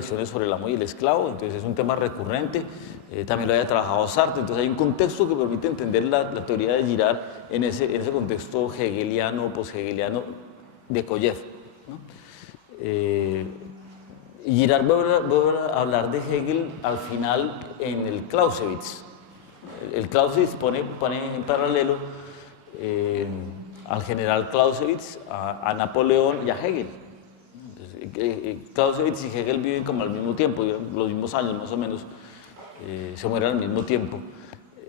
reflexiones sobre el amo y el esclavo, entonces es un tema recurrente. También lo había trabajado Sartre, entonces hay un contexto que permite entender la teoría de Girard en ese contexto hegeliano, post-hegeliano de Koyev, ¿no? Y Girard vuelve a hablar de Hegel al final en el Clausewitz. El Clausewitz pone en paralelo al general Clausewitz, a Napoleón y a Hegel. Entonces, Clausewitz y Hegel viven como al mismo tiempo, los mismos años más o menos, se mueren al mismo tiempo.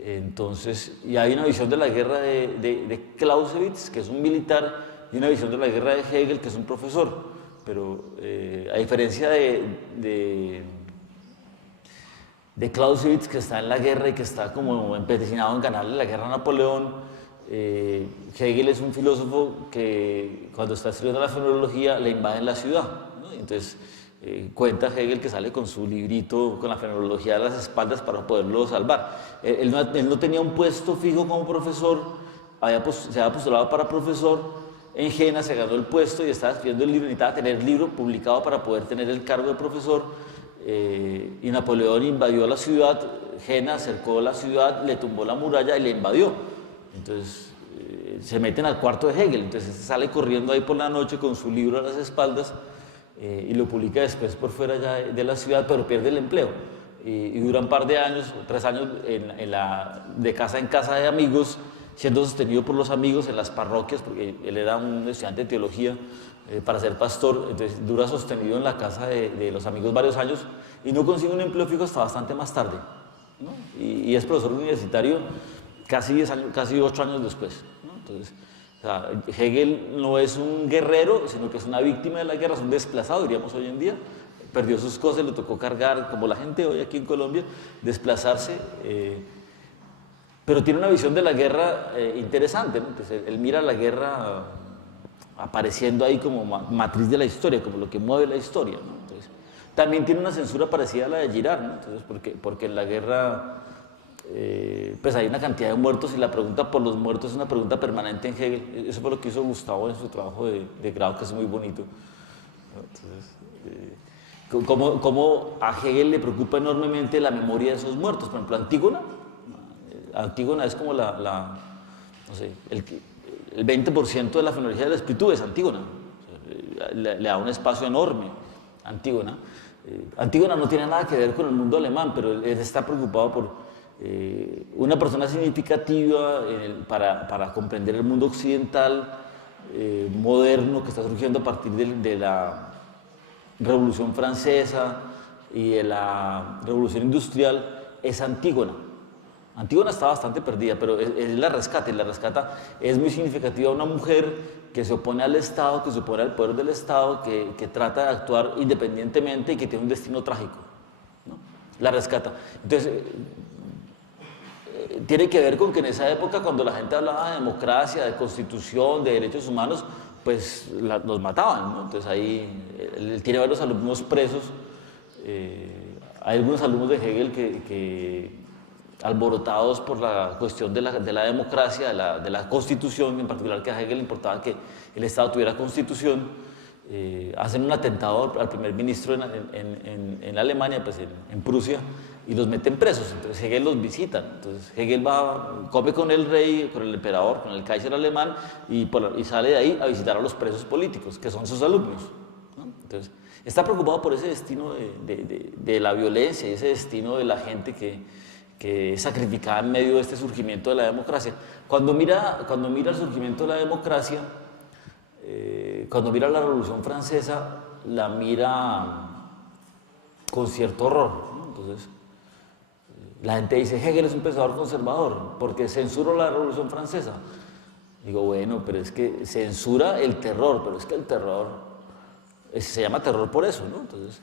Entonces, y hay una visión de la guerra de Clausewitz, que es un militar, y una visión de la guerra de Hegel, que es un profesor. Pero a diferencia de Clausewitz, que está en la guerra y que está como empecinado en ganarle la guerra a Napoleón, Hegel es un filósofo que cuando está estudiando la fenomenología le invaden la ciudad, ¿no? Entonces cuenta Hegel que sale con su librito con la fenomenología a las espaldas para poderlo salvar. Él no tenía un puesto fijo como profesor, se había postulado para profesor en Jena, se ganó el puesto y estaba escribiendo el libro, necesitaba tener el libro publicado para poder tener el cargo de profesor, y Napoleón invadió la ciudad, Jena cercó la ciudad, le tumbó la muralla y le invadió. Entonces se meten al cuarto de Hegel, entonces sale corriendo ahí por la noche con su libro a las espaldas y lo publica después por fuera ya de la ciudad, pero pierde el empleo. Y dura un par de años, 3 años de casa en casa de amigos, siendo sostenido por los amigos en las parroquias, porque él era un estudiante de teología para ser pastor, entonces dura sostenido en la casa de los amigos varios años y no consigue un empleo fijo hasta bastante más tarde, ¿no? Y es profesor universitario casi 10 años, casi 8 años después, ¿no? Entonces, o sea, Hegel no es un guerrero, sino que es una víctima de la guerra, es un desplazado, diríamos hoy en día. Perdió sus cosas, le tocó cargar, como la gente hoy aquí en Colombia, desplazarse, pero tiene una visión de la guerra interesante, ¿no? Entonces, él mira la guerra apareciendo ahí como matriz de la historia, como lo que mueve la historia, ¿no? Entonces, también tiene una censura parecida a la de Girard, ¿no? Entonces, porque en la guerra pues hay una cantidad de muertos y la pregunta por los muertos es una pregunta permanente en Hegel. Eso fue lo que hizo Gustavo en su trabajo de grado, que es muy bonito. Entonces, cómo a Hegel le preocupa enormemente la memoria de esos muertos. Por ejemplo, Antígona es como no sé, el 20% de la fenomenología del espíritu es Antígona. O sea, le da un espacio enorme Antígona. Antígona no tiene nada que ver con el mundo alemán, pero él está preocupado por una persona significativa para comprender el mundo occidental moderno que está surgiendo a partir de la Revolución Francesa y de la Revolución Industrial, es Antígona. Antígona está bastante perdida, pero él la rescata, y la rescata. Es muy significativa una mujer que se opone al Estado, que se opone al poder del Estado, que trata de actuar independientemente y que tiene un destino trágico, ¿no? La rescata. Entonces, tiene que ver con que en esa época, cuando la gente hablaba de democracia, de constitución, de derechos humanos, pues los mataban, ¿no? Entonces ahí él tiene varios alumnos presos. Hay algunos alumnos de Hegel que alborotados por la cuestión de la democracia, de la constitución, en particular que a Hegel le importaba que el Estado tuviera constitución, hacen un atentado al primer ministro en Alemania, pues en Prusia, y los meten presos. Entonces Hegel los visita. Entonces Hegel come con el rey, con el emperador, con el Kaiser alemán, y sale de ahí a visitar a los presos políticos, que son sus alumnos, ¿no? Entonces está preocupado por ese destino de la violencia y ese destino de la gente que es sacrificada en medio de este surgimiento de la democracia. Cuando mira el surgimiento de la democracia, cuando mira la Revolución Francesa, la mira con cierto horror, ¿no? Entonces, la gente dice, Hegel es un pensador conservador, porque censuró la Revolución Francesa. Digo, bueno, pero es que censura el terror, pero es que el terror se llama terror por eso, ¿no? Entonces,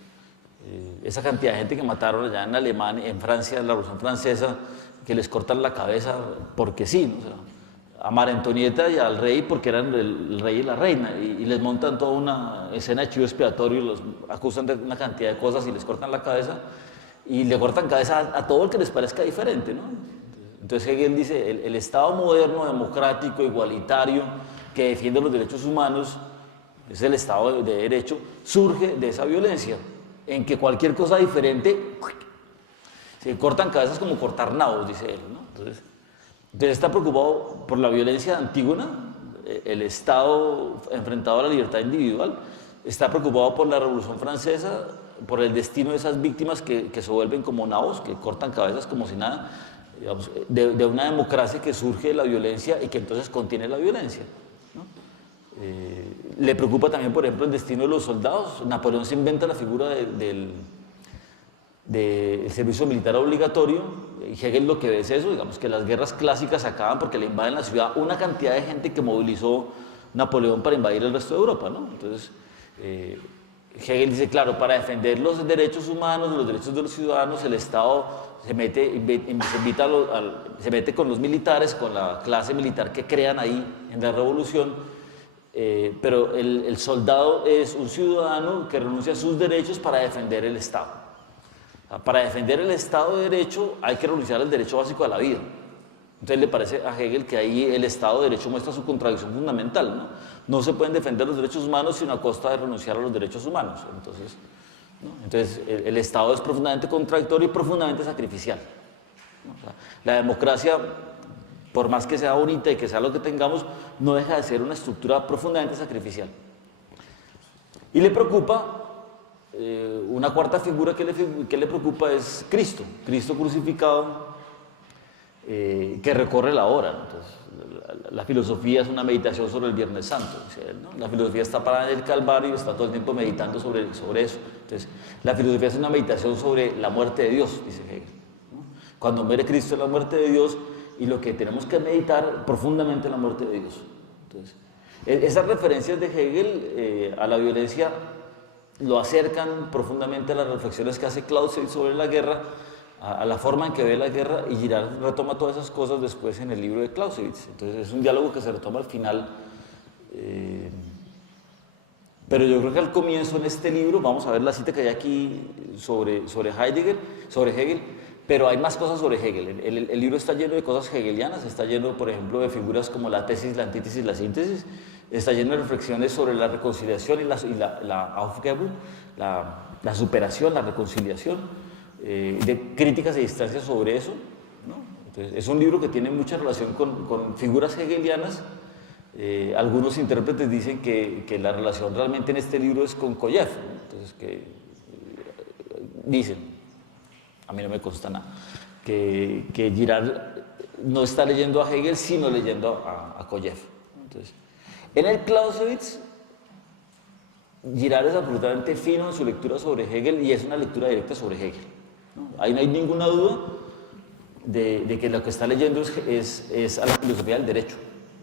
esa cantidad de gente que mataron allá en Alemania, en Francia, en la Revolución Francesa, que les cortan la cabeza porque sí, ¿no? O sea, a María Antonieta y al rey porque eran el rey y la reina, y les montan toda una escena de chivo expiatorio, los acusan de una cantidad de cosas y les cortan la cabeza, y le cortan cabeza a todo el que les parezca diferente, ¿no? Entonces Hegel dice, el Estado moderno, democrático, igualitario, que defiende los derechos humanos, es el Estado de Derecho, surge de esa violencia. en que cualquier cosa diferente, se cortan cabezas como cortar nabos, dice él, ¿no? Entonces está preocupado por la violencia de Antígona, el Estado enfrentado a la libertad individual, está preocupado por la Revolución Francesa, por el destino de esas víctimas que se vuelven como nabos, que cortan cabezas como si nada, digamos, de una democracia que surge de la violencia y que entonces contiene la violencia, ¿no? Le preocupa también, por ejemplo, el destino de los soldados. Napoleón se inventa la figura del servicio militar obligatorio, y Hegel lo que ve es eso, digamos que las guerras clásicas acaban porque le invaden la ciudad una cantidad de gente que movilizó Napoleón para invadir el resto de Europa, ¿no? Entonces, Hegel dice, claro, para defender los derechos humanos, los derechos de los ciudadanos, el Estado se mete con los militares, con la clase militar que crean ahí en la revolución, pero el soldado es un ciudadano que renuncia a sus derechos para defender el Estado. Para defender el Estado de Derecho hay que renunciar al derecho básico a la vida. Entonces le parece a Hegel que ahí el Estado de Derecho muestra su contradicción fundamental, ¿no? No se pueden defender los derechos humanos sino a costa de renunciar a los derechos humanos. Entonces, ¿no? Entonces el Estado es profundamente contradictorio y profundamente sacrificial, ¿no? O sea, la democracia, por más que sea bonita y que sea lo que tengamos, no deja de ser una estructura profundamente sacrificial. Y le preocupa, una cuarta figura que le preocupa es Cristo crucificado, que recorre la hora, ¿no? Entonces, la filosofía es una meditación sobre el Viernes Santo, dice él, ¿no? La filosofía está parada en el Calvario y está todo el tiempo meditando sobre eso. Entonces, la filosofía es una meditación sobre la muerte de Dios, dice Hegel, ¿no? Cuando muere Cristo es la muerte de Dios y lo que tenemos que meditar profundamente es la muerte de Dios. Entonces, esas referencias de Hegel a la violencia lo acercan profundamente a las reflexiones que hace Clausewitz sobre la guerra, a la forma en que ve la guerra, y Girard retoma todas esas cosas después en el libro de Clausewitz. Entonces es un diálogo que se retoma al final, pero yo creo que al comienzo en este libro, vamos a ver la cita que hay aquí sobre Hegel, pero hay más cosas sobre Hegel. El libro está lleno de cosas hegelianas, está lleno, por ejemplo, de figuras como la tesis, la antítesis, la síntesis, está lleno de reflexiones sobre la reconciliación y la Aufgebung, la superación, la reconciliación, de críticas y distancias sobre eso, ¿no? Entonces, es un libro que tiene mucha relación con figuras hegelianas. Algunos intérpretes dicen que la relación realmente en este libro es con Koyev, ¿no? Entonces, dicen, a mí no me consta nada, que Girard no está leyendo a Hegel, sino leyendo a Koyev. Entonces, en el Clausewitz, Girard es absolutamente fino en su lectura sobre Hegel y es una lectura directa sobre Hegel, ¿no? Ahí no hay ninguna duda de que lo que está leyendo es a la filosofía del derecho,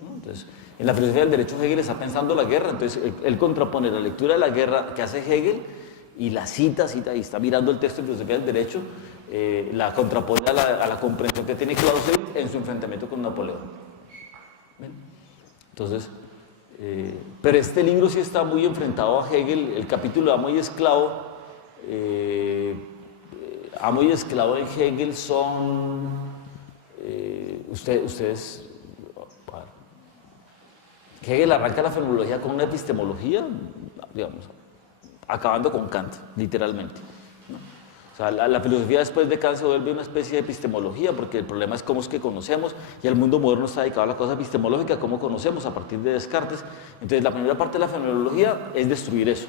¿no? Entonces, en la filosofía del derecho Hegel está pensando la guerra, entonces él contrapone la lectura de la guerra que hace Hegel y la cita, y está mirando el texto de filosofía del derecho, la contrapone a la comprensión que tiene Clausewitz en su enfrentamiento con Napoleón. ¿Ven? Entonces, pero este libro sí está muy enfrentado a Hegel. El capítulo Amo y Esclavo, Amo y Esclavo en Hegel son, ustedes, Hegel arranca la fenomenología con una epistemología, digamos, acabando con Kant, literalmente, ¿no? O sea, la filosofía después de Kant se vuelve una especie de epistemología, porque el problema es cómo es que conocemos, y el mundo moderno está dedicado a la cosa epistemológica, cómo conocemos a partir de Descartes. Entonces, la primera parte de la fenomenología es destruir eso,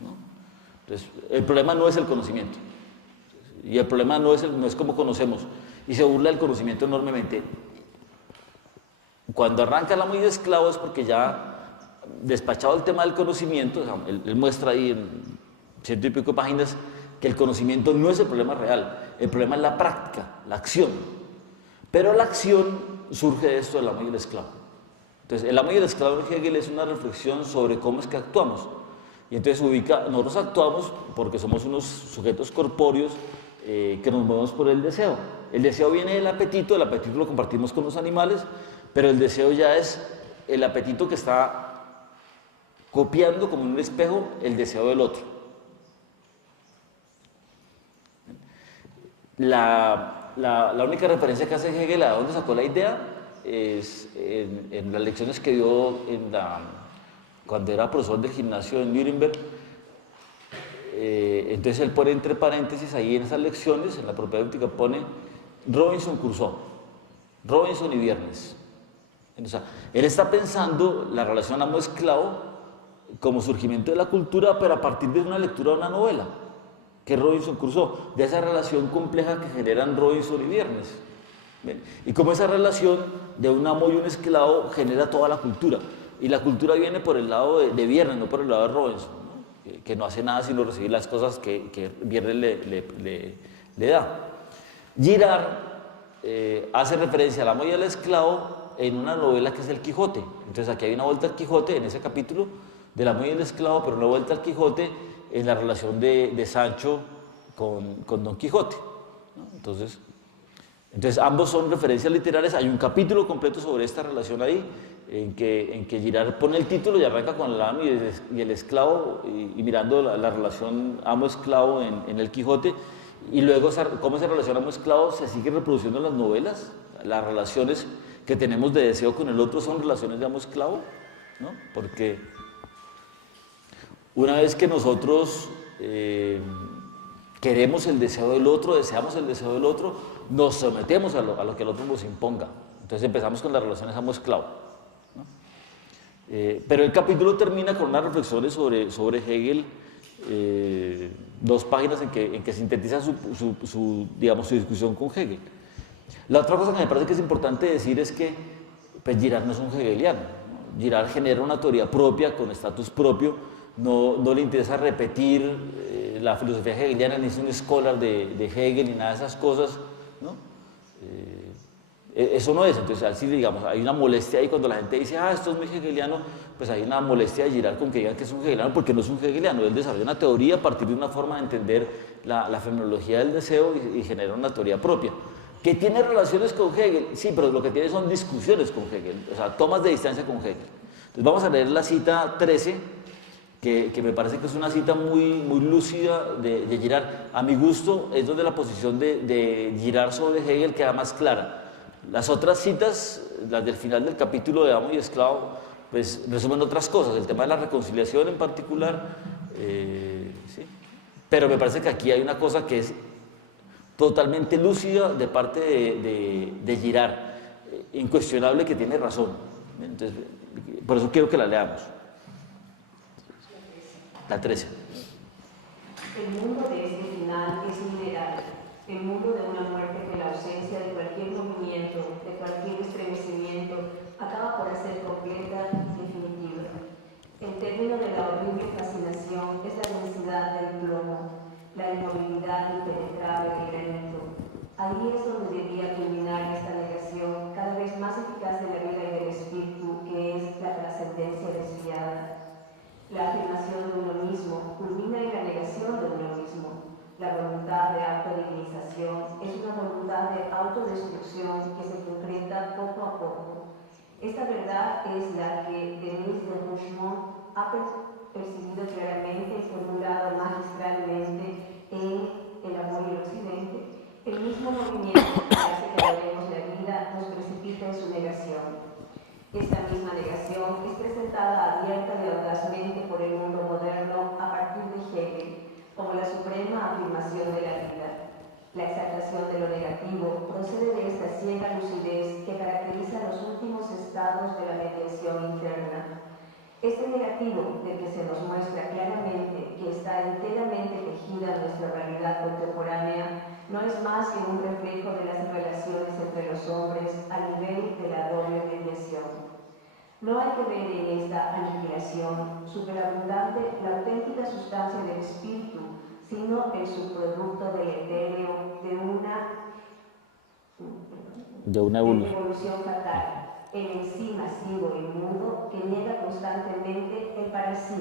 ¿no? Entonces, el problema no es el conocimiento, y el problema no es cómo conocemos, y se burla del conocimiento enormemente. Cuando arranca el Amo y Esclavo es porque ya despachado el tema del conocimiento, o sea, él muestra ahí en 100 y pico páginas que el conocimiento no es el problema real, el problema es la práctica, la acción. Pero la acción surge de esto del Amo y el Esclavo. Entonces, el Amo y el Esclavo de Hegel es una reflexión sobre cómo es que actuamos. Y entonces nosotros actuamos porque somos unos sujetos corpóreos que nos movemos por el deseo. El deseo viene del apetito, el apetito lo compartimos con los animales, pero el deseo ya es el apetito que está copiando como en un espejo el deseo del otro. La única referencia que hace Hegel a dónde sacó la idea es en las lecciones que dio cuando era profesor del gimnasio en Nuremberg. entonces él pone entre paréntesis ahí en esas lecciones, en la propedéutica pone Robinson Crusoe, Robinson y Viernes. O sea, él está pensando la relación amo-esclavo como surgimiento de la cultura, pero a partir de una lectura de una novela, que es Robinson Crusoe, de esa relación compleja que generan Robinson y Viernes. ¿Ven? Y como esa relación de un amo y un esclavo genera toda la cultura. Y la cultura viene por el lado de Viernes, no por el lado de Robinson, ¿no? Que no hace nada sino recibir las cosas que Viernes le da. Girard hace referencia al amo y al esclavo en una novela que es El Quijote. Entonces aquí hay una vuelta al Quijote en ese capítulo del amo y el esclavo, pero una vuelta al Quijote en la relación de Sancho con Don Quijote, ¿no? Entonces ambos son referencias literarias. Hay un capítulo completo sobre esta relación ahí, en que Girard pone el título y arranca con el amo y el esclavo, y mirando la relación amo-esclavo en El Quijote, y luego cómo esa relación amo-esclavo se sigue reproduciendo en las novelas. Las relaciones que tenemos de deseo con el otro son relaciones de amo-esclavo, ¿no? Porque una vez que nosotros queremos el deseo del otro, deseamos el deseo del otro, nos sometemos a lo que el otro nos imponga. Entonces empezamos con las relaciones amo-esclavo, ¿no? Pero el capítulo termina con unas reflexiones sobre Hegel, 2 páginas en que sintetiza su discusión con Hegel. La otra cosa que me parece que es importante decir es que pues, Girard no es un hegeliano, ¿no? Girard genera una teoría propia, con estatus propio, no le interesa repetir la filosofía hegeliana, ni es un scholar de Hegel ni nada de esas cosas, ¿no? Eso no es. Entonces, así digamos, hay una molestia ahí cuando la gente dice, esto es muy hegeliano, pues hay una molestia de Girard con que digan que es un hegeliano, porque no es un hegeliano. Él desarrolla una teoría a partir de una forma de entender la fenomenología del deseo y genera una teoría propia. ¿Que tiene relaciones con Hegel? Sí, pero lo que tiene son discusiones con Hegel, o sea, tomas de distancia con Hegel. Entonces vamos a leer la cita 13, que me parece que es una cita muy lúcida de Girard. A mi gusto es donde la posición de Girard sobre Hegel queda más clara. Las otras citas, las del final del capítulo de amo y esclavo, pues resumen otras cosas, el tema de la reconciliación en particular, ¿sí? Pero me parece que aquí hay una cosa que es totalmente lúcida de parte de Girard, incuestionable, que tiene razón. Entonces, por eso quiero que la leamos. La 13. El mundo de este final es innegable, el mundo de una muerte que la ausencia de cualquier movimiento, de cualquier estremecimiento, acaba por hacer completa y definitiva. El término de la horrible fascinación es la densidad del plomo, la inmovilidad impenetrable del granito. Ahí es donde debía culminar esta negación cada vez más eficaz de la vida y del espíritu, que es la trascendencia desviada. La afirmación de uno mismo culmina en la negación de uno mismo. La voluntad de autodivinización es una voluntad de autodestrucción que se concreta poco a poco. Esta verdad es la que Denis de Rougemont ha percibido claramente y formulado magistralmente en El amor y el occidente. El mismo movimiento que hace que valoremos la vida nos precipita en su negación. Esta misma negación es presentada abierta y audazmente por el mundo moderno a partir de Hegel como la suprema afirmación de la vida. La exaltación de lo negativo procede de esta ciega lucidez que caracteriza los últimos estados de la mediación interna. Este negativo, del que se nos muestra claramente que está enteramente tejida nuestra realidad contemporánea, no es más que un reflejo de las relaciones entre los hombres a nivel de la doble mediación. No hay que ver en esta aniquilación superabundante la auténtica sustancia del espíritu, sino el subproducto del etéreo de una evolución fatal, el en sí masivo y mudo que niega constantemente el para sí.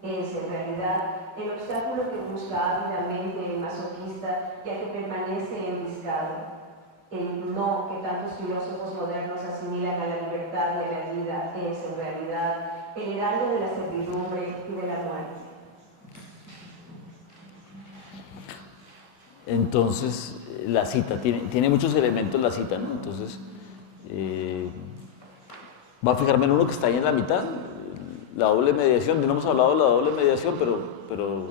Es, en realidad, el obstáculo que busca ávidamente el masoquista, ya que permanece enriscado. El no que tantos filósofos modernos asimilan a la libertad y a la vida es, en realidad, el heraldo de la servidumbre y de la muerte. Entonces, la cita, tiene muchos elementos la cita, ¿no? Entonces, va a fijarme en uno que está ahí en la mitad, la doble mediación. No hemos hablado de la doble mediación, pero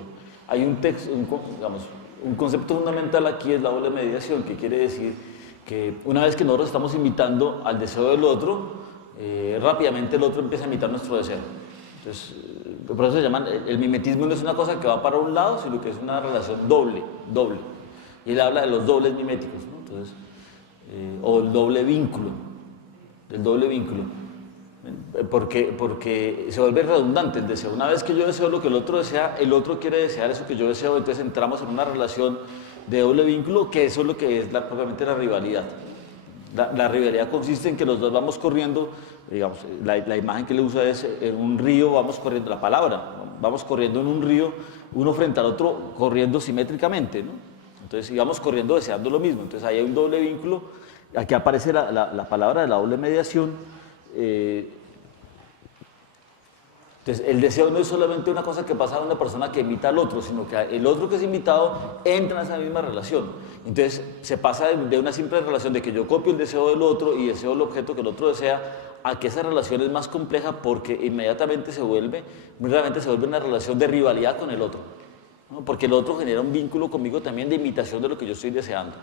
hay un texto, digamos, un concepto fundamental aquí es la doble mediación, que quiere decir que una vez que nosotros estamos imitando al deseo del otro, rápidamente el otro empieza a imitar nuestro deseo. Entonces, por eso se llaman, el mimetismo no es una cosa que va para un lado, sino que es una relación doble. Y él habla de los dobles miméticos, ¿no? Entonces, o el doble vínculo, del doble vínculo. Porque se vuelve redundante el deseo. Una vez que yo deseo lo que el otro desea, el otro quiere desear eso que yo deseo, entonces entramos en una relación de doble vínculo, que eso es lo que es propiamente la rivalidad. La rivalidad consiste en que los dos vamos corriendo, digamos, la imagen que le usa es en un río, vamos corriendo, la palabra, vamos corriendo en un río, uno frente al otro, corriendo simétricamente, ¿no? Entonces íbamos corriendo deseando lo mismo, entonces ahí hay un doble vínculo, aquí aparece la palabra de la doble mediación. Entonces, el deseo no es solamente una cosa que pasa a una persona que imita al otro, sino que el otro que es imitado entra en esa misma relación. Entonces, se pasa de una simple relación de que yo copio el deseo del otro y deseo el objeto que el otro desea, a que esa relación es más compleja porque inmediatamente muy rápidamente se vuelve una relación de rivalidad con el otro, ¿no? Porque el otro genera un vínculo conmigo también de imitación de lo que yo estoy deseando.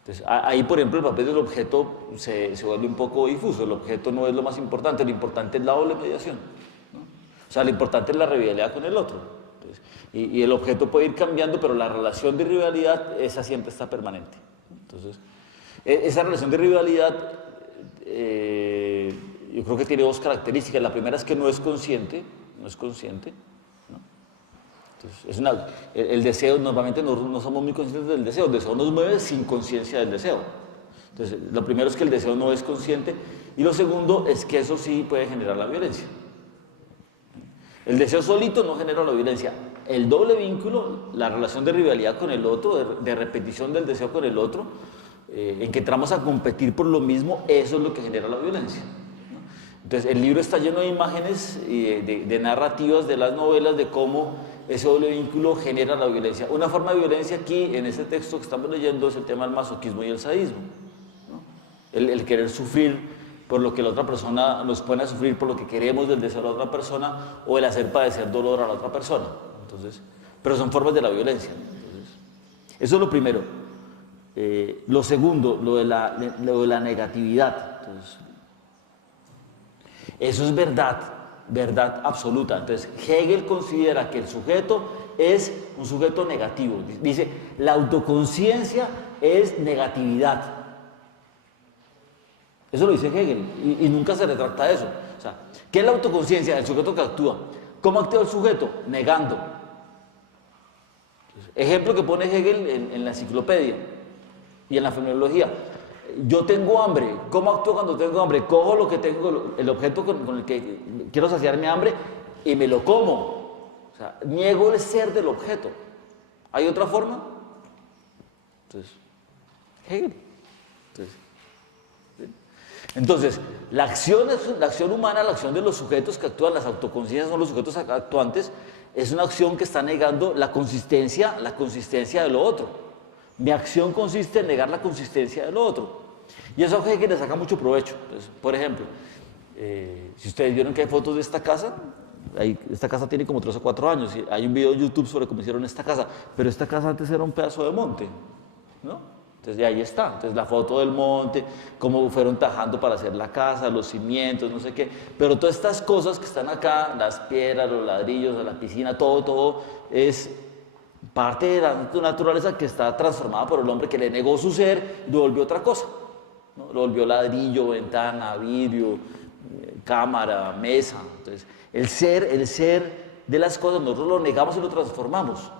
Entonces, ahí, por ejemplo, el papel del objeto se vuelve un poco difuso. El objeto no es lo más importante, lo importante es la doble mediación, ¿no? O sea, lo importante es la rivalidad con el otro. Entonces, y el objeto puede ir cambiando, pero la relación de rivalidad, esa siempre está permanente. Entonces, esa relación de rivalidad, yo creo que tiene dos características. La primera es que no es consciente, ¿no? Entonces, el deseo, normalmente no somos muy conscientes del deseo, el deseo nos mueve sin conciencia del deseo. Entonces, lo primero es que el deseo no es consciente, y lo segundo es que eso sí puede generar la violencia. El deseo solito no genera la violencia. El doble vínculo, la relación de rivalidad con el otro, de repetición del deseo con el otro, en que entramos a competir por lo mismo, eso es lo que genera la violencia. Entonces, el libro está lleno de imágenes y de narrativas de las novelas de cómo ese doble vínculo genera la violencia. Una forma de violencia aquí, en este texto que estamos leyendo, es el tema del masoquismo y el sadismo, ¿no? El querer sufrir por lo que la otra persona nos pone a sufrir, por lo que queremos del deseo de la otra persona, o el hacer padecer dolor a la otra persona. Entonces, pero son formas de la violencia, ¿no? Entonces, eso es lo primero. Lo segundo, lo de la negatividad. Entonces, eso es verdad absoluta. Entonces, Hegel considera que el sujeto es un sujeto negativo. Dice, la autoconciencia es negatividad. Eso lo dice Hegel y nunca se retracta de eso. O sea, ¿qué es la autoconciencia? El sujeto que actúa. ¿Cómo actúa el sujeto? Negando. Entonces, ejemplo que pone Hegel en la enciclopedia y en la fenomenología. Yo tengo hambre. ¿Cómo actúo cuando tengo hambre? Cojo lo que tengo, el objeto con el que quiero saciar mi hambre y me lo como. O sea, niego el ser del objeto. ¿Hay otra forma? Entonces, Hegel. Entonces, la acción humana, la acción de los sujetos que actúan, las autoconciencias son los sujetos actuantes, es una acción que está negando la consistencia de lo otro. Mi acción consiste en negar la consistencia de lo otro. Y eso a Hegel le saca mucho provecho. Entonces, por ejemplo, si ustedes vieron que hay fotos de esta casa, esta casa tiene como 3 o 4 años, y hay un video de YouTube sobre cómo hicieron esta casa, pero esta casa antes era un pedazo de monte, ¿no? Entonces, ahí está. Entonces, la foto del monte, cómo fueron tajando para hacer la casa, los cimientos, no sé qué. Pero todas estas cosas que están acá, las piedras, los ladrillos, la piscina, todo es parte de la naturaleza que está transformada por el hombre que le negó su ser y lo volvió otra cosa, ¿no? Lo volvió ladrillo, ventana, vidrio, cámara, mesa. Entonces, el ser de las cosas, nosotros lo negamos y lo transformamos.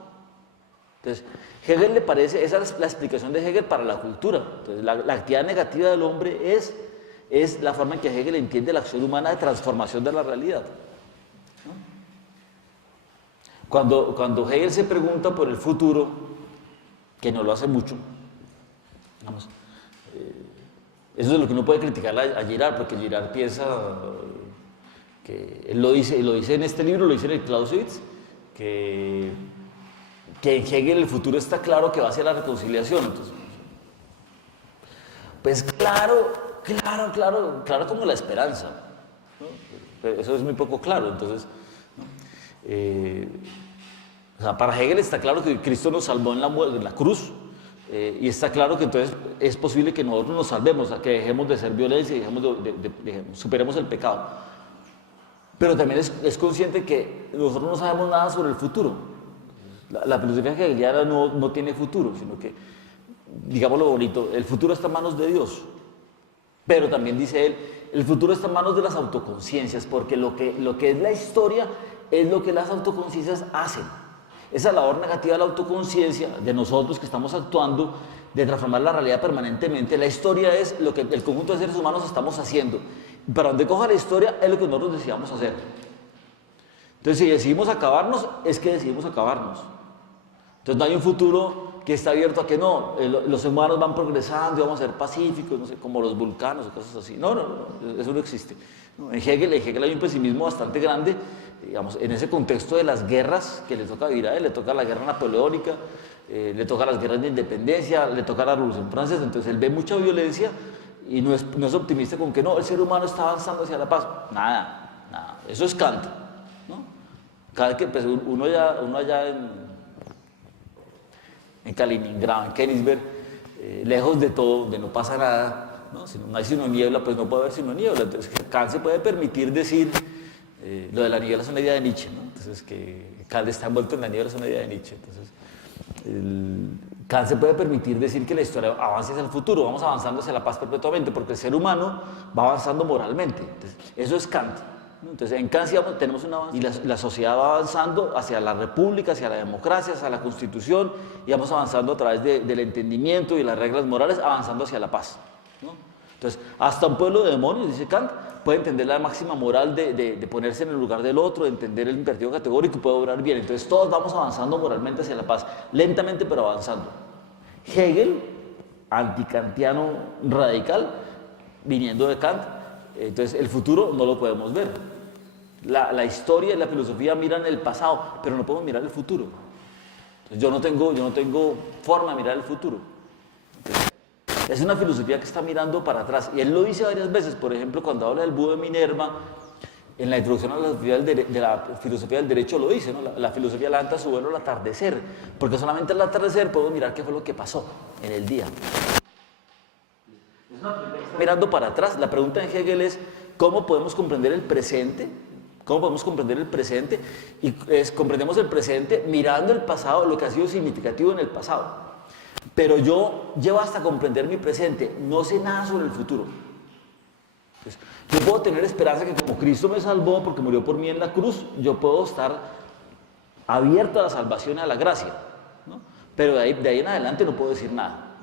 Entonces, Hegel le parece, esa es la explicación de Hegel para la cultura. Entonces, la actividad negativa del hombre es la forma en que Hegel entiende la acción humana de transformación de la realidad, ¿no? Cuando Hegel se pregunta por el futuro, que no lo hace mucho, vamos, eso es lo que uno puede criticar a Girard, porque Girard piensa que él lo dice en este libro, lo dice en el Clausewitz, que en Hegel el futuro está claro que va hacia la reconciliación. Entonces, pues claro como la esperanza, ¿no? Pero eso es muy poco claro. Entonces, ¿no? O sea, para Hegel está claro que Cristo nos salvó en la cruz, y está claro que entonces es posible que nosotros nos salvemos, o sea, que dejemos de ser violencia y superemos el pecado. Pero también es consciente que nosotros no sabemos nada sobre el futuro. La filosofía hegeliana no tiene futuro, sino que, digamos lo bonito, el futuro está en manos de Dios. Pero también dice él, el futuro está en manos de las autoconciencias, porque lo que es la historia es lo que las autoconciencias hacen. Esa labor negativa de la autoconciencia, de nosotros que estamos actuando, de transformar la realidad permanentemente, la historia es lo que el conjunto de seres humanos estamos haciendo. Para donde coja la historia es lo que nosotros decidamos hacer. Entonces, si decidimos acabarnos, es que decidimos acabarnos. Entonces, no hay un futuro que está abierto a que no, los humanos van progresando y vamos a ser pacíficos, no sé, como los vulcanos o cosas así. No, eso no existe. No, en Hegel hay un pesimismo bastante grande, digamos, en ese contexto de las guerras que le toca vivir a él. Le toca la guerra napoleónica, le toca las guerras de independencia, le toca la Revolución Francesa. Entonces él ve mucha violencia y no es optimista con que no, el ser humano está avanzando hacia la paz. Nada. Eso es Kant, ¿no? Cada que pues, uno allá en Kaliningrado, en Königsberg, lejos de todo, donde no pasa nada, ¿no? Si no hay sino niebla, pues no puede haber sino niebla. Entonces Kant se puede permitir decir, lo de la niebla es una idea de Nietzsche, ¿no? Entonces que Kant está envuelto en la niebla es una idea de Nietzsche. Entonces Kant se puede permitir decir que la historia avanza hacia el futuro, vamos avanzando hacia la paz perpetuamente, porque el ser humano va avanzando moralmente. Entonces, eso es Kant, ¿no? Entonces en Kant tenemos un avance y la sociedad va avanzando hacia la república, hacia la democracia, hacia la constitución, y vamos avanzando a través del entendimiento y las reglas morales, avanzando hacia la paz, ¿no? Entonces, hasta un pueblo de demonios, dice Kant, puede entender la máxima moral de ponerse en el lugar del otro, de entender el imperativo categórico y puede obrar bien. Entonces, todos vamos avanzando moralmente hacia la paz, lentamente pero avanzando. Hegel, antikantiano radical, viniendo de Kant, entonces el futuro no lo podemos ver. La historia y la filosofía miran el pasado, pero no podemos mirar el futuro. Entonces, yo no tengo forma de mirar el futuro. Entonces, es una filosofía que está mirando para atrás, y él lo dice varias veces. Por ejemplo, cuando habla del búho de Minerva, en la introducción a la filosofía del derecho lo dice, ¿no? La filosofía levanta su vuelo al atardecer, porque solamente al atardecer podemos mirar qué fue lo que pasó en el día. Mirando para atrás, la pregunta en Hegel es ¿cómo podemos comprender el presente? ¿Cómo podemos comprender el presente? Y comprendemos el presente mirando el pasado, lo que ha sido significativo en el pasado. Pero yo llevo hasta comprender mi presente, no sé nada sobre el futuro. Entonces, yo puedo tener esperanza que como Cristo me salvó porque murió por mí en la cruz, yo puedo estar abierto a la salvación y a la gracia, ¿no? Pero de ahí en adelante no puedo decir nada.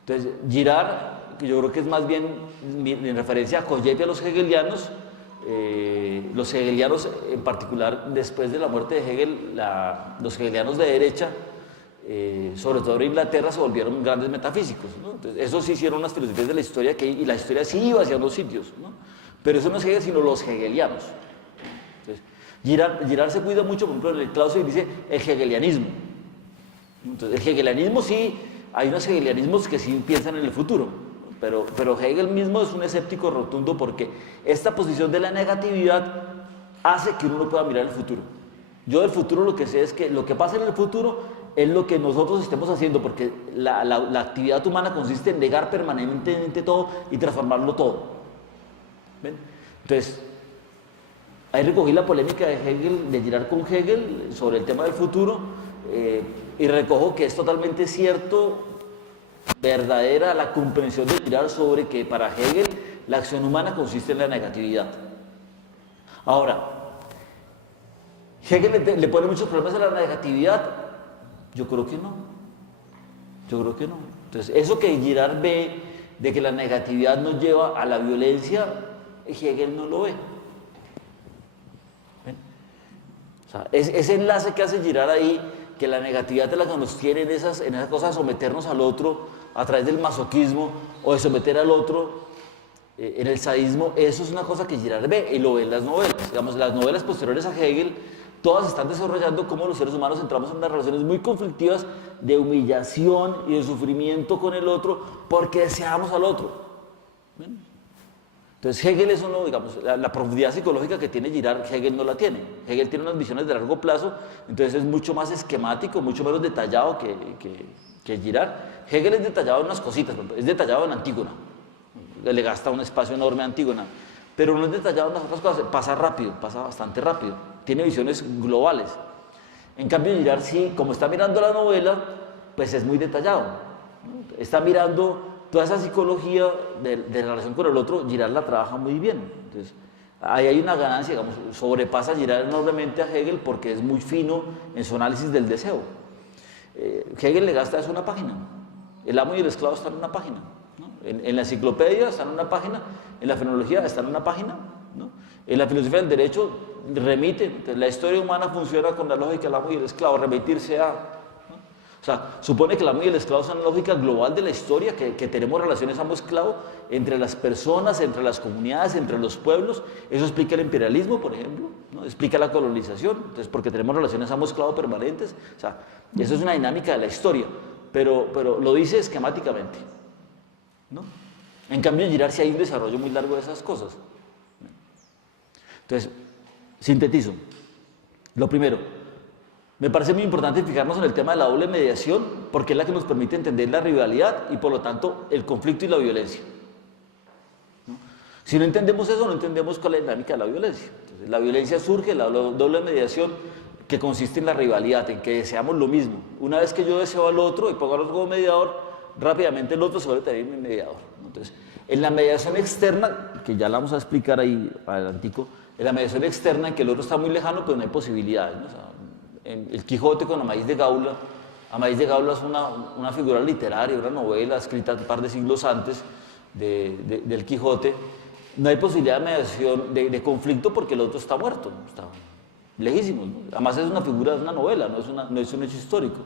Entonces, Girard, que yo creo que es más bien en referencia a Coyet y a los hegelianos en particular, después de la muerte de Hegel, los hegelianos de derecha, sobre todo en Inglaterra, se volvieron grandes metafísicos, ¿no? Entonces, esos sí hicieron unas filosofías de la historia y la historia sí iba hacia los sitios, ¿no? Pero eso no es Hegel, sino los hegelianos. Entonces, Girard se cuida mucho, por ejemplo, en el Clausewitz dice el hegelianismo. Entonces, el hegelianismo sí, hay unos hegelianismos que sí piensan en el futuro, ¿no? Pero Hegel mismo es un escéptico rotundo, porque esta posición de la negatividad hace que uno no pueda mirar el futuro. Yo del futuro lo que sé es que lo que pasa en el futuro es lo que nosotros estemos haciendo, porque la actividad humana consiste en negar permanentemente todo y transformarlo todo. ¿Ven? Entonces, ahí recogí la polémica de Girard con Hegel sobre el tema del futuro, y recojo que es totalmente cierto, verdadera la comprensión de Girard sobre que para Hegel la acción humana consiste en la negatividad. Ahora, Hegel le pone muchos problemas a la negatividad. Yo creo que no. Entonces, eso que Girard ve de que la negatividad nos lleva a la violencia, Hegel no lo ve. ¿Ven? O sea, ese enlace que hace Girard ahí, que la negatividad es la que nos tiene en esas cosas de someternos al otro a través del masoquismo, o de someter al otro en el sadismo, eso es una cosa que Girard ve, y lo ve en las novelas. Digamos, las novelas posteriores a Hegel, todas están desarrollando cómo los seres humanos entramos en unas relaciones muy conflictivas de humillación y de sufrimiento con el otro porque deseamos al otro. ¿Ven? Entonces Hegel es uno, digamos, la profundidad psicológica que tiene Girard, Hegel no la tiene. Hegel tiene unas visiones de largo plazo, entonces es mucho más esquemático, mucho menos detallado que Girard. Hegel es detallado en unas cositas, es detallado en Antígona, le gasta un espacio enorme a Antígona, pero no es detallado en las otras cosas, pasa rápido, pasa bastante rápido, tiene visiones globales. En cambio Girard sí, como está mirando la novela, pues es muy detallado, ¿no? Está mirando toda esa psicología de la relación con el otro, Girard la trabaja muy bien. Entonces, ahí hay una ganancia, digamos, sobrepasa Girard enormemente a Hegel porque es muy fino en su análisis del deseo. Hegel le gasta eso una página. El amo y el esclavo están en una página, ¿no? En la enciclopedia están en una página, en la fenomenología están en una página, ¿no? En la filosofía del derecho remite, entonces, la historia humana funciona con la lógica del amo y el esclavo, remitirse a... O sea, supone que el amo y el esclavo son la lógica global de la historia, que tenemos relaciones amo-esclavo entre las personas, entre las comunidades, entre los pueblos. Eso explica el imperialismo, por ejemplo, ¿no? Explica la colonización, entonces, porque tenemos relaciones amo-esclavo permanentes. O sea, eso es una dinámica de la historia, pero lo dice esquemáticamente, ¿no? En cambio, en Girard sí hay un desarrollo muy largo de esas cosas. Entonces, sintetizo. Lo primero, me parece muy importante fijarnos en el tema de la doble mediación porque es la que nos permite entender la rivalidad y por lo tanto el conflicto y la violencia, ¿no? Si no entendemos eso, no entendemos cuál es la dinámica de la violencia. Entonces, la violencia surge, la doble mediación que consiste en la rivalidad, en que deseamos lo mismo. Una vez que yo deseo al otro y pongo al otro como mediador, rápidamente el otro se vuelve también mi mediador, ¿no? Entonces, en la mediación externa, que ya la vamos a explicar ahí adelantico, en la mediación externa en que el otro está muy lejano, pues no hay posibilidades, ¿no? O sea, en el Quijote con Amadís de Gaula es una figura literaria, una novela escrita un par de siglos antes del Quijote. No hay posibilidad de mediación, de conflicto porque el otro está muerto, está lejísimo, ¿no? Además es una figura, es una novela, no es un hecho histórico.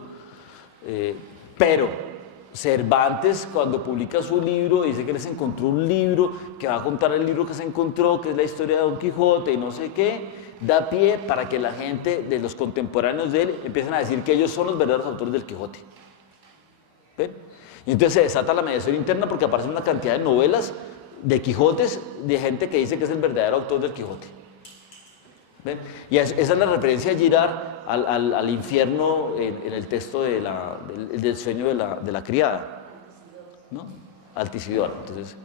Pero Cervantes, cuando publica su libro, dice que les encontró un libro, que va a contar el libro que se encontró, que es la historia de Don Quijote y no sé qué, da pie para que la gente de los contemporáneos de él empiecen a decir que ellos son los verdaderos autores del Quijote. ¿Ven? Y entonces se desata la mediación interna porque aparecen una cantidad de novelas de Quijotes de gente que dice que es el verdadero autor del Quijote. ¿Ven? Y esa es la referencia de Girard al infierno en el texto del sueño de la criada, ¿no? Altisidora. Entonces,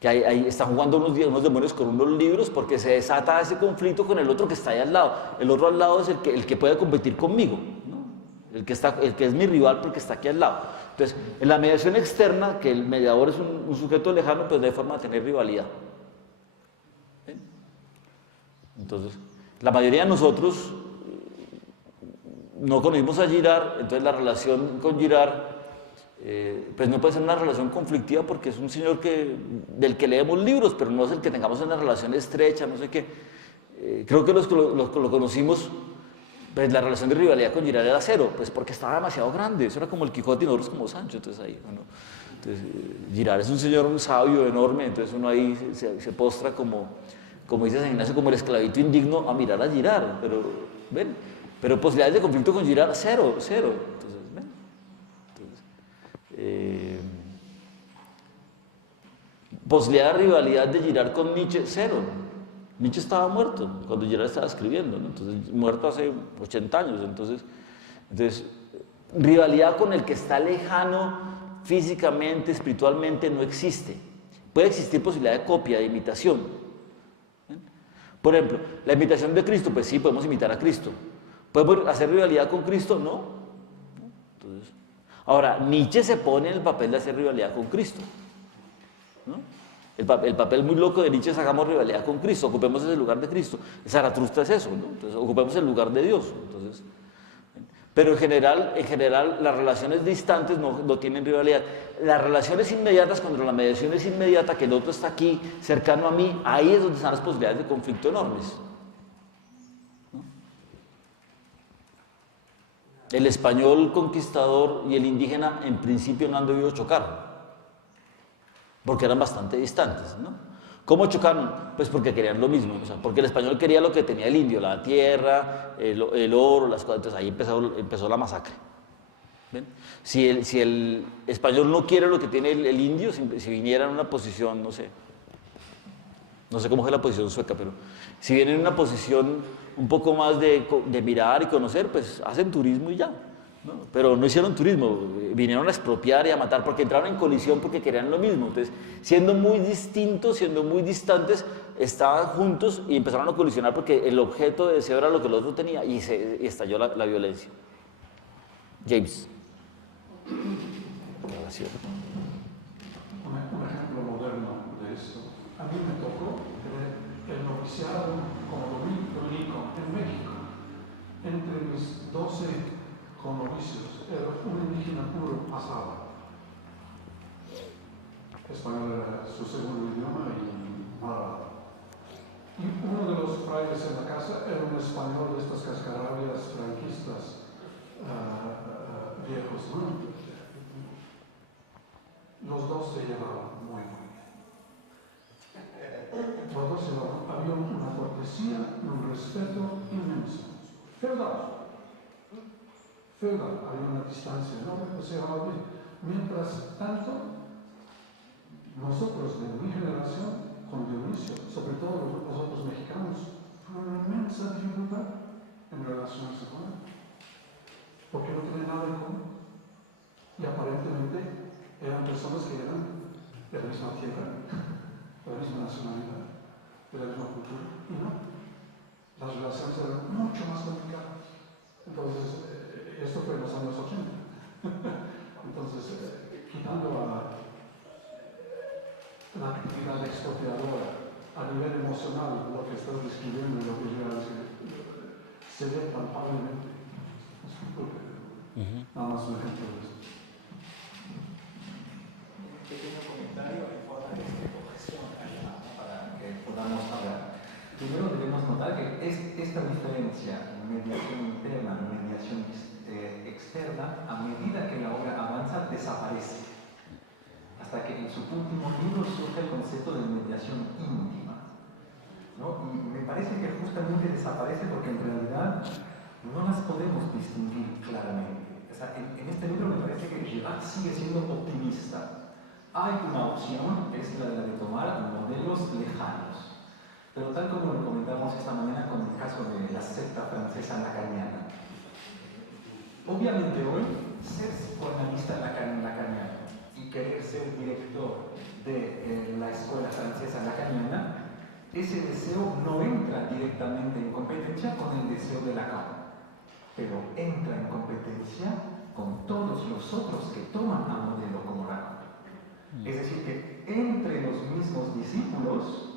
que ahí están jugando unos demonios con unos libros porque se desata ese conflicto con el otro que está ahí al lado. El otro al lado es el que puede competir conmigo, ¿no? El que es mi rival porque está aquí al lado. Entonces, en la mediación externa, que el mediador es un sujeto lejano, pues no hay forma de tener rivalidad. ¿Ven? Entonces, la mayoría de nosotros no conocimos a Girard, entonces la relación con Girard pues no puede ser una relación conflictiva porque es un señor del que leemos libros, pero no es el que tengamos una relación estrecha, no sé qué. Creo que los que lo conocimos, pues la relación de rivalidad con Girard era cero, pues porque estaba demasiado grande, eso era como el Quijote y nosotros como Sancho, entonces ahí, ¿no? Entonces, Girard es un señor sabio, enorme, entonces uno ahí se postra como dice San Ignacio, como el esclavito indigno a mirar a Girard, pero, ¿ven? Pero posibilidades de conflicto con Girard, cero. Entonces, ¿ven? Posibilidad de rivalidad de Girard con Nietzsche, cero. Nietzsche estaba muerto cuando Girard estaba escribiendo, ¿no? Entonces, muerto hace 80 años, entonces, rivalidad con el que está lejano físicamente, espiritualmente, no existe. Puede existir posibilidad de copia, de imitación. ¿Ven? Por ejemplo, la imitación de Cristo, pues sí, podemos imitar a Cristo. ¿Podemos hacer rivalidad con Cristo? No. Entonces, ahora, Nietzsche se pone en el papel de hacer rivalidad con Cristo, ¿no? El papel muy loco de Nietzsche es hagamos rivalidad con Cristo, ocupemos ese lugar de Cristo. Zaratustra es eso, ¿no? Entonces, ocupemos el lugar de Dios. Entonces, pero en general las relaciones distantes no tienen rivalidad. Las relaciones inmediatas, cuando la mediación es inmediata, que el otro está aquí, cercano a mí, ahí es donde están las posibilidades de conflicto enormes, ¿no? El español conquistador y el indígena en principio no han debido chocar, porque eran bastante distantes, ¿no? ¿Cómo chocaron? Pues porque querían lo mismo, o sea, porque el español quería lo que tenía el indio, la tierra, el oro, las cosas, entonces ahí empezó la masacre. ¿Ven? Si el español no quiere lo que tiene el indio, si viniera en una posición, no sé, No sé cómo es la posición sueca, pero si vienen en una posición un poco más de mirar y conocer, pues hacen turismo y ya, ¿no? Pero no hicieron turismo, vinieron a expropiar y a matar porque entraron en colisión porque querían lo mismo. Entonces, siendo muy distintos, siendo muy distantes, estaban juntos y empezaron a colisionar porque el objeto de deseo era lo que el otro tenía y estalló la violencia. James. Gracias. Un ejemplo moderno de esto. A mí me tocó el noviciado como dominico en México. Entre mis 12 conovicios era un indígena puro pasaba. Español era su segundo idioma y nada. Y uno de los frailes en la casa era un español de estas cascarabias franquistas viejos, ¿no? Los dos se llevaban muy bien. Los dos se llevaban. Había una cortesía y un respeto inmenso. Feudal. Había una distancia enorme, pero se llevaban bien. Mientras tanto, nosotros de mi generación, con Dionisio, sobre todo nosotros mexicanos, fue una inmensa dificultad en relacionarse con él. Porque no tiene nada en común. Y aparentemente eran personas que eran de la misma tierra, de la misma nacionalidad, de la misma cultura, y no. Las relaciones eran mucho más complicadas. Entonces, esto fue en los años 80. Entonces, quitando la actividad expropiadora a nivel emocional, lo que estás describiendo y lo que yo se ve palpablemente. Nada más un ejemplo de esto. Pequeño comentario en forma de objeción para que podamos hablar. Primero debemos notar que esta diferencia en mediación interna y mediación externa, a medida que la obra avanza, desaparece. Hasta que en su último libro surge el concepto de mediación íntima, ¿no? Y me parece que justamente desaparece porque en realidad no las podemos distinguir claramente. O sea, en este libro me parece que Girard sigue siendo optimista. Hay una opción, es la de tomar modelos lejanos. Pero tal como lo comentamos esta mañana con el caso de la secta francesa lacaniana. Obviamente hoy, ser psicoanalista lacaniano y querer ser director de la escuela francesa lacaniana, ese deseo no entra directamente en competencia con el deseo de Lacan, pero entra en competencia con todos los otros que toman a modelo como Lacan. Es decir, que entre los mismos discípulos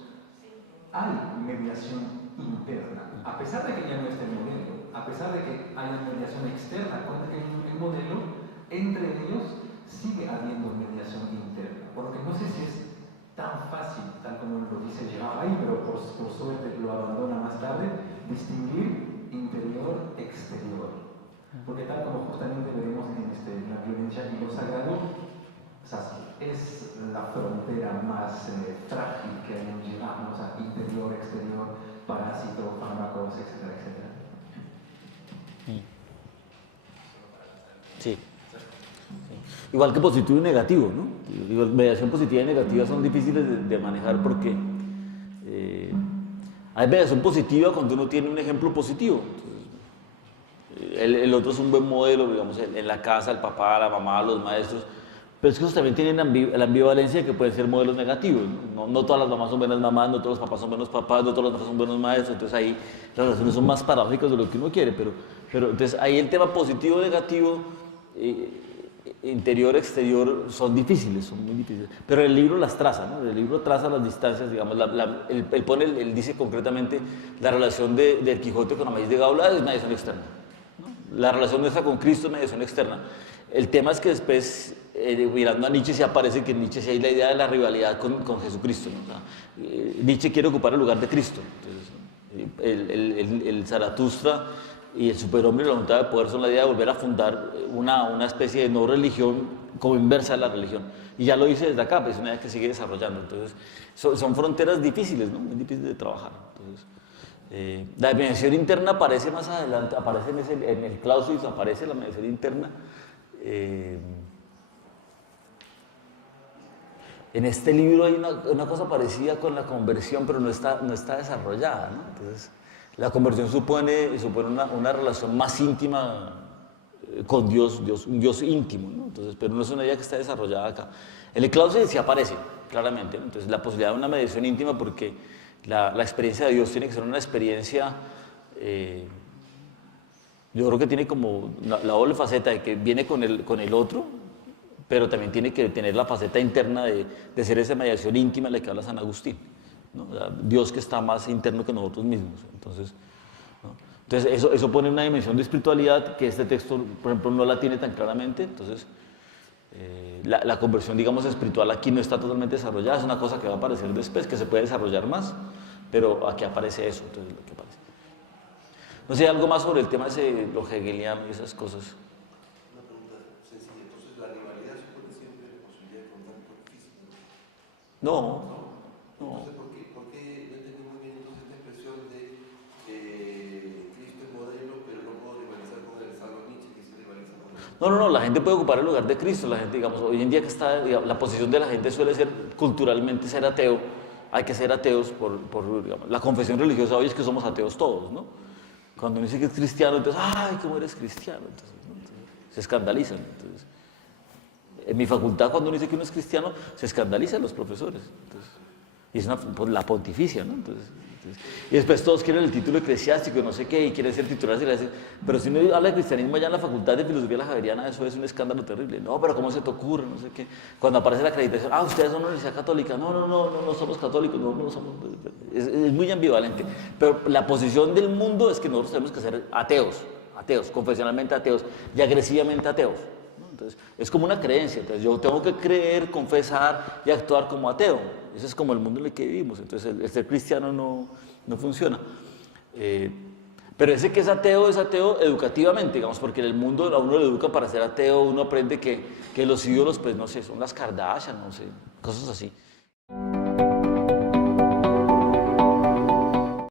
hay mediación interna, a pesar de que ya no esté el modelo, a pesar de que haya mediación externa con el modelo, entre ellos sigue habiendo mediación interna, por lo que no sé si es tan fácil, tal como lo dice Gerard ahí, pero por suerte lo abandona más tarde, distinguir interior-exterior, porque tal como justamente veremos en la violencia y lo sagrado, o sea, es la frontera más frágil que hay en Girard, ¿no? O sea, interior, exterior, parásito, fármacos, etcétera, etcétera. Sí. Igual que positivo y negativo, ¿no? Igual, mediación positiva y negativa son difíciles de manejar porque hay mediación positiva cuando uno tiene un ejemplo positivo. Entonces, el otro es un buen modelo, digamos, en la casa, el papá, la mamá, los maestros. Pero es que esos también tienen la ambivalencia de que pueden ser modelos negativos, ¿no? No todas las mamás son buenas mamás, no todos los papás son buenos papás, no todos los maestros son buenos maestros. Entonces ahí las relaciones son más paradójicas de lo que uno quiere. Pero entonces ahí el tema positivo, negativo, interior, exterior, son difíciles, son muy difíciles. Pero el libro las traza, ¿no? El libro traza las distancias, digamos, él dice concretamente la relación del Quijote con Amadís de Gaula es mediación externa, ¿no? La relación nuestra con Cristo es mediación externa. El tema es que después, mirando a Nietzsche, se aparece que en Nietzsche sí hay la idea de la rivalidad con Jesucristo, ¿no? O sea, Nietzsche quiere ocupar el lugar de Cristo. Entonces, el Zaratustra y el superhombre y la voluntad de poder son la idea de volver a fundar una especie de no religión como inversa de la religión. Y ya lo dice desde acá, pues es una idea que sigue desarrollando. Entonces, son fronteras difíciles, ¿no? Muy difíciles de trabajar. Entonces, la mediación interna aparece más adelante, aparece en el Clausewitz, aparece la mediación interna. En este libro hay una cosa parecida con la conversión, pero no está desarrollada, ¿no? Entonces, la conversión supone una relación más íntima con Dios, un Dios íntimo, ¿no? Entonces, pero no es una idea que está desarrollada acá. En el clause sí aparece, claramente, ¿no? Entonces, la posibilidad de una mediación íntima, porque la experiencia de Dios tiene que ser una experiencia, yo creo que tiene como la doble faceta de que viene con el otro, pero también tiene que tener la faceta interna de ser esa mediación íntima de la que habla San Agustín, ¿no? O sea, Dios que está más interno que nosotros mismos. Entonces, ¿no? Entonces eso pone una dimensión de espiritualidad que este texto, por ejemplo, no la tiene tan claramente. Entonces, la conversión, digamos, espiritual aquí no está totalmente desarrollada, es una cosa que va a aparecer después, que se puede desarrollar más, pero aquí aparece eso, entonces lo que aparece. No sé, algo más sobre el tema de lo hegeliano y esas cosas. Una pregunta sencilla, entonces la rivalidad supone siempre la posibilidad de contacto físico. No. Entonces, ¿por qué no entendí muy bien entonces esta expresión de Cristo es modelo, pero no puedo rivalizar con él, salvo Nietzsche que sí rivaliza con él? No, la gente puede ocupar el lugar de Cristo. La gente, digamos, hoy en día que está, digamos, la posición de la gente suele ser culturalmente ser ateo. Hay que ser ateos digamos, la confesión religiosa hoy es que somos ateos todos, ¿no? Cuando uno dice que es cristiano, entonces, ¡ay, cómo eres cristiano! Entonces, ¿no? Entonces, se escandalizan. Entonces, en mi facultad, cuando uno dice que uno es cristiano, se escandalizan los profesores. Entonces, y es la pontificia, ¿no? Entonces, y después todos quieren el título eclesiástico y no sé qué, y quieren ser titulares de la. Pero si uno habla de cristianismo allá en la facultad de filosofía de la Javeriana, eso es un escándalo terrible. No, pero ¿cómo se te ocurre? No sé qué. Cuando aparece la acreditación, ustedes son una universidad católica. No somos católicos, no somos. Es muy ambivalente. Pero la posición del mundo es que nosotros tenemos que ser ateos, confesionalmente ateos y agresivamente ateos. Entonces, es como una creencia. Entonces, yo tengo que creer, confesar y actuar como ateo. Ese es como el mundo en el que vivimos. Entonces, el ser cristiano no funciona. Pero ese que es ateo educativamente, digamos, porque en el mundo a uno le educa para ser ateo, uno aprende que los ídolos, pues no sé, son las Kardashian, no sé, cosas así.